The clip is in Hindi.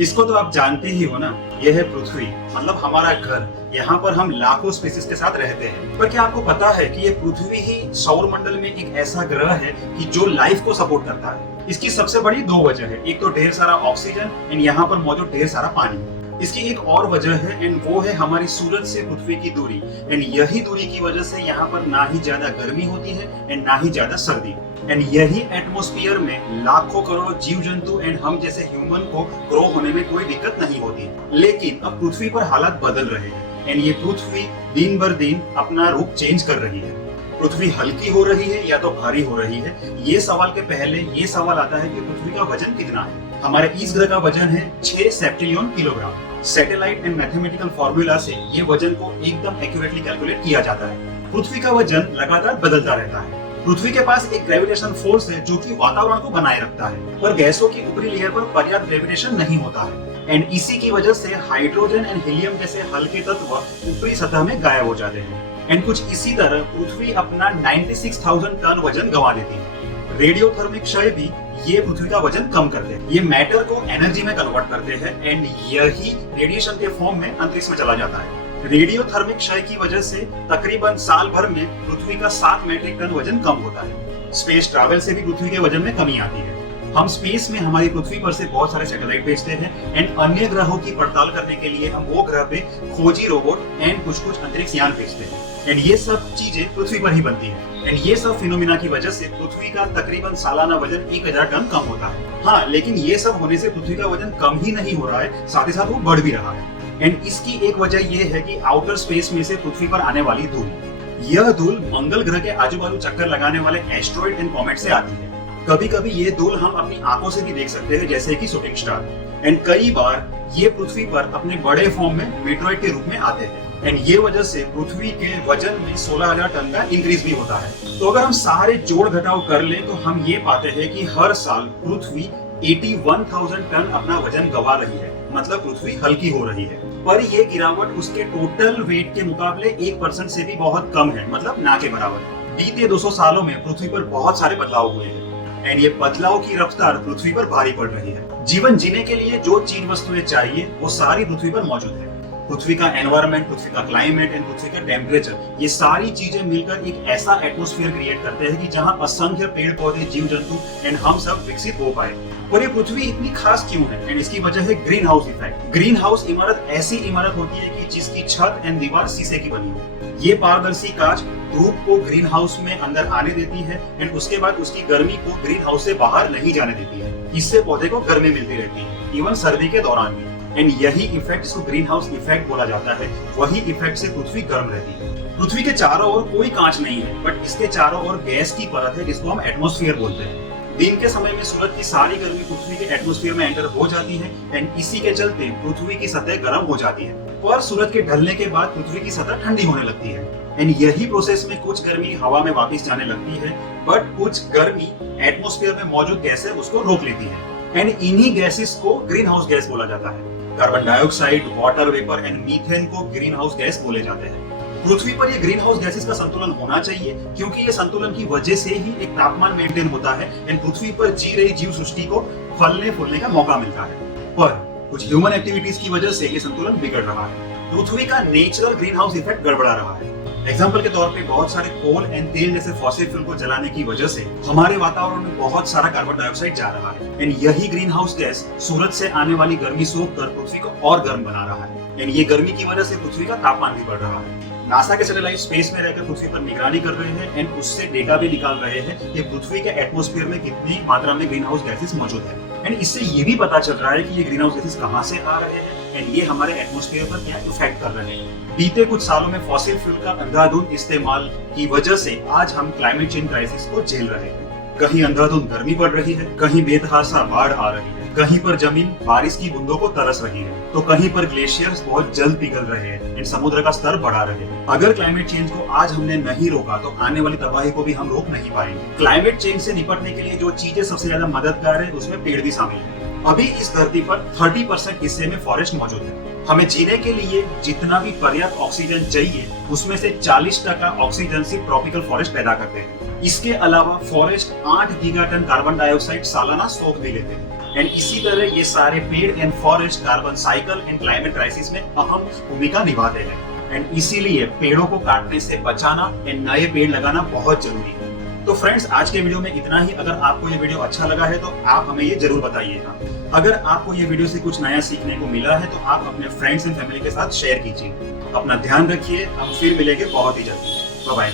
इसको तो आप जानते ही हो ना, यह है पृथ्वी, मतलब हमारा घर। यहाँ पर हम लाखों स्पीसीज के साथ रहते हैं। पर क्या आपको पता है कि ये पृथ्वी ही सौर मंडल में एक ऐसा ग्रह है कि जो लाइफ को सपोर्ट करता है। इसकी सबसे बड़ी दो वजह है, एक तो ढेर सारा ऑक्सीजन एंड यहाँ पर मौजूद ढेर सारा पानी। इसकी एक और वजह है एंड वो है हमारी सूरज से पृथ्वी की दूरी। एंड यही दूरी की वजह से यहाँ पर ना ही ज्यादा गर्मी होती है एंड ना ही ज्यादा सर्दी। एंड यही एटमॉस्फेयर में लाखों करोड़ों जीव जंतु एंड हम जैसे ह्यूमन को ग्रो होने में कोई दिक्कत नहीं होती। लेकिन अब पृथ्वी पर हालात बदल रहे हैं एंड ये पृथ्वी दिन बर दिन अपना रूप चेंज कर रही है। पृथ्वी हल्की हो रही है या तो भारी हो रही है, ये सवाल के पहले ये सवाल आता है कि पृथ्वी का वजन कितना है। हमारे इस ग्रह का वजन है 6 सेप्टिलियन kilogram. Satellite and mathematical formula से ये वजन को एकदम एक्यूरेटली कैलकुलेट किया जाता है। पृथ्वी का वजन लगातार बदलता रहता है। पृथ्वी के पास एक ग्रेविटेशन फोर्स है जो कि वातावरण को बनाए रखता है, पर गैसों की ऊपरी लेयर पर पर्याप्त ग्रेविटेशन नहीं होता है एंड इसी की वजह से हाइड्रोजन एंड हीलियम जैसे हल्के तत्व ऊपरी सतह में गायब हो जाते हैं। एंड कुछ इसी तरह पृथ्वी अपना 96,000 टन वजन गंवा देती है। रेडियोथर्मिक क्षय भी ये पृथ्वी का वजन कम करते हैं। ये मैटर को एनर्जी में कन्वर्ट करते हैं एंड यही रेडिएशन के फॉर्म में अंतरिक्ष में चला जाता है। रेडियोथर्मिक क्षय की वजह से तकरीबन साल भर में पृथ्वी का 7 मेट्रिक टन वजन कम होता है। स्पेस ट्रैवल से भी पृथ्वी के वजन में कमी आती है। हम स्पेस में हमारी पृथ्वी पर से बहुत सारे सैटेलाइट भेजते हैं एंड अन्य ग्रहों की पड़ताल करने के लिए हम वो ग्रह पे खोजी रोबोट एंड कुछ अंतरिक्ष यान भेजते हैं एंड ये सब चीजें पृथ्वी पर ही बनती है। एंड ये सब फिनोमिना की वजह से पृथ्वी का तकरीबन सालाना वजन 1000 टन कम होता है। हाँ, लेकिन ये सब होने से पृथ्वी का वजन कम ही नहीं हो रहा है, साथ ही साथ वो बढ़ भी रहा है। एंड इसकी एक वजह ये है कि आउटर स्पेस में से पृथ्वी पर आने वाली धूल, यह धूल मंगल ग्रह के आजू बाजू चक्कर लगाने वाले एस्ट्रॉइड एंड कॉमेट से आती है। कभी कभी ये धूल हम अपनी आंखों से भी देख सकते हैं, जैसे कि शूटिंग स्टार। एंड कई बार ये पृथ्वी पर अपने बड़े फॉर्म में मेट्रोइड के रूप में आते हैं एंड ये वजह से पृथ्वी के वजन में 16,000 टन का इंक्रीज भी होता है। तो अगर हम सारे जोड़ घटाव कर लें तो हम ये पाते हैं कि हर साल पृथ्वी 81,000 टन अपना वजन गंवा रही है, मतलब पृथ्वी हल्की हो रही है। पर ये गिरावट उसके टोटल वेट के मुकाबले 1% से भी बहुत कम है, मतलब ना के बराबर। बीते 200 सालों में पृथ्वी पर बहुत सारे बदलाव हुए हैं एंड ये बदलाव की रफ्तार पृथ्वी पर भारी पड़ रही है। जीवन जीने के लिए जो चीज वस्तुएं चाहिए वो सारी पृथ्वी पर मौजूद है। पृथ्वी का एनवायरनमेंट, पृथ्वी का क्लाइमेट एंड पृथ्वी का टेम्परेचर, ये सारी चीजें मिलकर एक ऐसा एटमॉस्फेयर क्रिएट करते हैं कि जहां असंख्य पेड़ पौधे, जीव जंतु एंड हम सब विकसित हो पाए। और ये पृथ्वी इतनी खास क्यों है? एंड इसकी वजह है green house effect. Green house इमारत ऐसी इमारत होती है कि जिसकी छत एंड दीवार शीशे की बनी हो। ये पारदर्शी कांच धूप को ग्रीन हाउस में अंदर आने देती है एंड उसके बाद उसकी गर्मी को ग्रीन हाउस से बाहर नहीं जाने देती है। इससे पौधे को गर्मी मिलती रहती है, इवन सर्दी के दौरान भी। एंड यही इफेक्ट, जिसको ग्रीन हाउस इफेक्ट बोला जाता है, वही इफेक्ट से पृथ्वी गर्म रहती है। पृथ्वी के चारों ओर कोई कांच नहीं है, बट इसके चारों ओर गैस की परत है जिसको हम एटमॉस्फेयर बोलते हैं। दिन के समय में सूरज की सारी गर्मी पृथ्वी के एटमॉस्फेयर में एंटर हो जाती है एंड इसी के चलते पृथ्वी की सतह गर्म हो जाती है। और सूरज के ढलने के बाद पृथ्वी की सतह ठंडी होने लगती है एंड यही प्रोसेस में कुछ गर्मी हवा में वापस जाने लगती है, बट कुछ गर्मी एटमॉस्फेयर में मौजूद गैस है उसको रोक लेती है एंड इन्हीं गैसेस को ग्रीन हाउस गैस बोला जाता है। Carbon dioxide, water vapour and methane को ग्रीन हाउस गैस बोले जाते हैं। पृथ्वी पर ये ग्रीन हाउस गैसेस का संतुलन होना चाहिए, क्योंकि ये संतुलन की वजह से ही एक तापमान मेंटेन होता है एंड पृथ्वी पर जी रही जीव सृष्टि को फलने फूलने का मौका मिलता है। पर कुछ ह्यूमन एक्टिविटीज की वजह से ये संतुलन बिगड़ रहा है। पृथ्वी का नेचुरल ग्रीन हाउस इफेक्ट गड़बड़ा रहा है। एग्जाम्पल के तौर पे बहुत सारे कोल एंड तेल जैसे फॉसिल फ्यूल को जलाने की वजह से हमारे वातावरण में बहुत सारा कार्बन डाइऑक्साइड जा रहा है एंड यही ग्रीन हाउस गैस सूरज से आने वाली गर्मी सोख कर पृथ्वी को और गर्म बना रहा है एंड ये गर्मी की वजह से पृथ्वी का तापमान भी बढ़ रहा है। नासा के सैटेलाइट स्पेस में रहकर पृथ्वी पर निगरानी कर रहे हैं एंड उससे डेटा भी निकाल रहे हैं कि पृथ्वी के एटमॉस्फेयर में कितनी मात्रा में ग्रीन हाउस गैसेस मौजूद है एंड इससे ये भी पता चल रहा है कि ये ग्रीन हाउस गैसेस कहाँ से आ रहे हैं एंड ये हमारे एटमॉस्फेयर पर क्या इफेक्ट कर रहे हैं। बीते कुछ सालों में फॉसिल फ्यूल का अंधाधुंध इस्तेमाल की वजह से आज हम क्लाइमेट चेंज क्राइसिस को झेल रहे हैं। कहीं अंधाधुंध गर्मी पड़ रही है, कहीं बेतहासा बाढ़ आ रही है, कहीं पर जमीन बारिश की बूंदों को तरस रही है, तो कहीं पर ग्लेशियर्स बहुत जल्द पिघल रहे हैं एंड समुद्र का स्तर बढ़ा रहे हैं। अगर क्लाइमेट चेंज को आज हमने नहीं रोका तो आने वाली तबाही को भी हम रोक नहीं पाएंगे। क्लाइमेट चेंज से निपटने के लिए जो चीजें सबसे ज्यादा मददगार है उसमें पेड़ भी शामिल है। अभी इस धरती पर 30% हिस्से में फॉरेस्ट मौजूद है। हमें जीने के लिए जितना भी पर्याप्त ऑक्सीजन चाहिए उसमें से 40% ऑक्सीजन सिर्फ ट्रॉपिकल फॉरेस्ट पैदा करते हैं। इसके अलावा फॉरेस्ट 8 गीगाटन कार्बन डाइऑक्साइड सालाना सोख भी लेते हैं। एंड इसी तरह ये सारे पेड़ and forest carbon cycle and climate crisis में अहम भूमिका निभाते हैं। एंड इसीलिए पेड़ों को काटने से बचाना एंड नए पेड़ लगाना बहुत जरूरी है। तो फ्रेंड्स, आज के वीडियो में इतना ही। अगर आपको ये वीडियो अच्छा लगा है तो आप हमें ये जरूर बताइएगा। अगर आपको ये वीडियो से कुछ नया सीखने को मिला है तो आप अपने फ्रेंड्स एंड फैमिली के साथ शेयर कीजिए। अपना ध्यान रखिए, हम फिर मिलेंगे बहुत ही जल्दी। Bye bye.